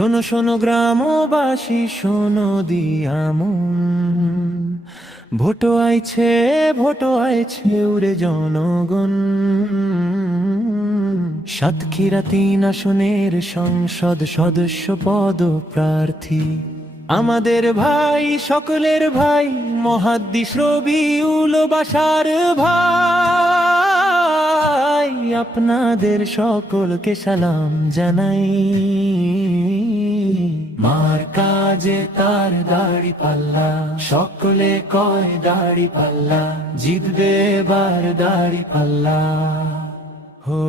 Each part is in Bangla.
শোনো শোনো গ্রামবাসী, শোনো দিয়ামন, ভোট আইছে উরে জনগণ। সাতক্ষীরা ৩ আসনের সংসদ সদস্য পদ প্রার্থী আমাদের ভাই, সকলের ভাই, মুহাদ্দিস রবিউল বাশার ভাই। আপনাদের সকলকে সালাম জানাই। মার কাজে তার দাড়ি পাল্লা, সকলে কয় দাড়ি পাল্লা, জিতবে এবার দাড়ি পাল্লা। হো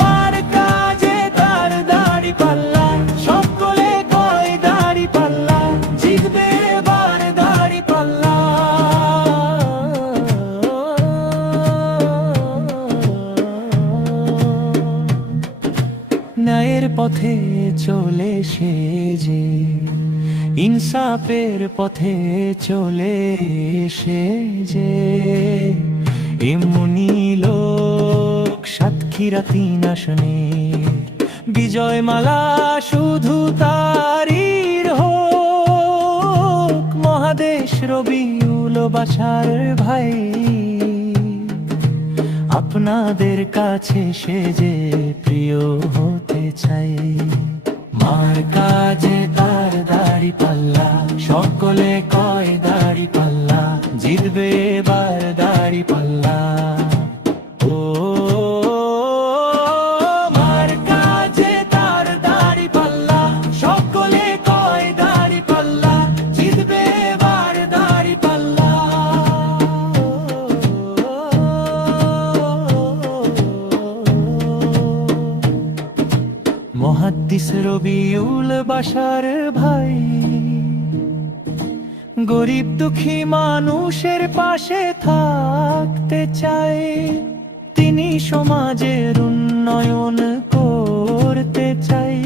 মার কাজে তার দাড়ি পাল্লা, সকলে কয় দাড়ি পাল্লা, জিতবে এবার দাড়ি পাল্লা। ন্যায়ের পথে চলে সে যে, ইনসাফের পথে চলে সে যে, এমনি লোক সাতক্ষীরা ৩ আসনের বিজয় মালা শুধু তারই হোক। মহাদেশ রবিউল বাশার ভাই, আপনাদের কাছে সে যে প্রিয় হতে চাই। মার কাজে তার দাড়ি পাল্লা, সকলে কয় দাড়ি পাল্লা, জিতবে এবার দাড়ি পাল্লা। ও মার কাজে তার দাড়ি পাল্লা, সকলে কয় দাড়ি পাল্লা, জিতবে এবার দাড়ি পাল্লা। মুহাদ্দিস রবিউল বাশার ভাই, গরিব দুঃখী মানুষের পাশে থাকতে চায়। তিনি সমাজের উন্নয়ন করতে চাই।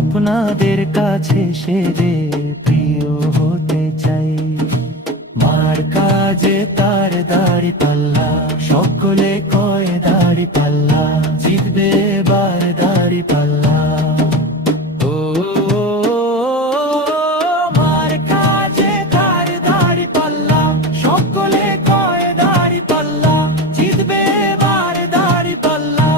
আপনাদের কাছে সে যে প্রিয় হতে চাই। মার কাজে তার দাড়ি পাল্লা, সকলে কয় দাড়ি পাল্লা, জিতবে এবার দাড়ি পাল্লা। ও মার কাজে তার দাড়ি পাল্লা, সকলে কয় দাড়ি পাল্লা, জিতবে এবার দাড়ি পাল্লা।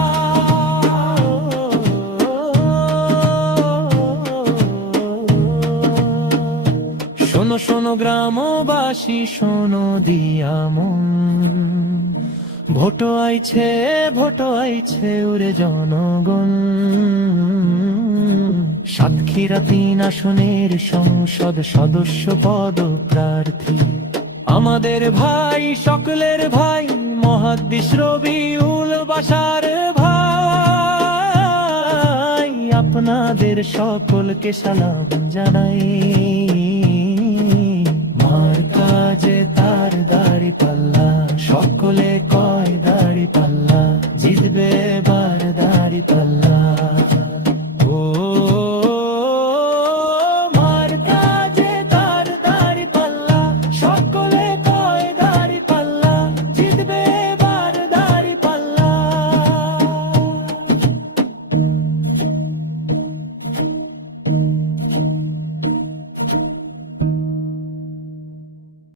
শোনো শোনো গ্রামবাসী, শোনো দিয়ামন, ভোট আইছে উরে জনগণ। সাতক্ষীরা ৩ আসনের সংসদ সদস্য পদ প্রার্থী আমাদের ভাই, সকলের ভাই, মুহাদ্দিস রবিউল বাশার ভাই। আপনাদের সকলকে সালাম জানাই।